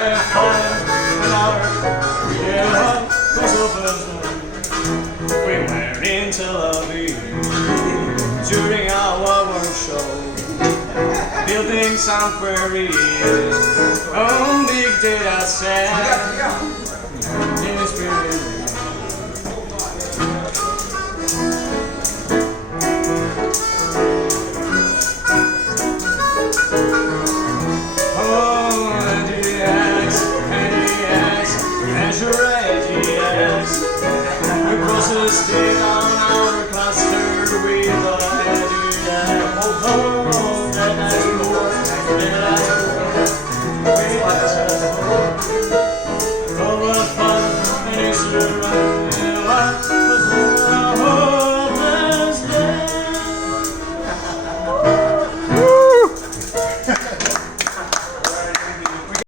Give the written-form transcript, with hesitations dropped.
an hour, yeah, was open. We were in Tel Aviv during our workshop, building some queries on big data set. Azure process data on our cluster with Azure Data Explorer.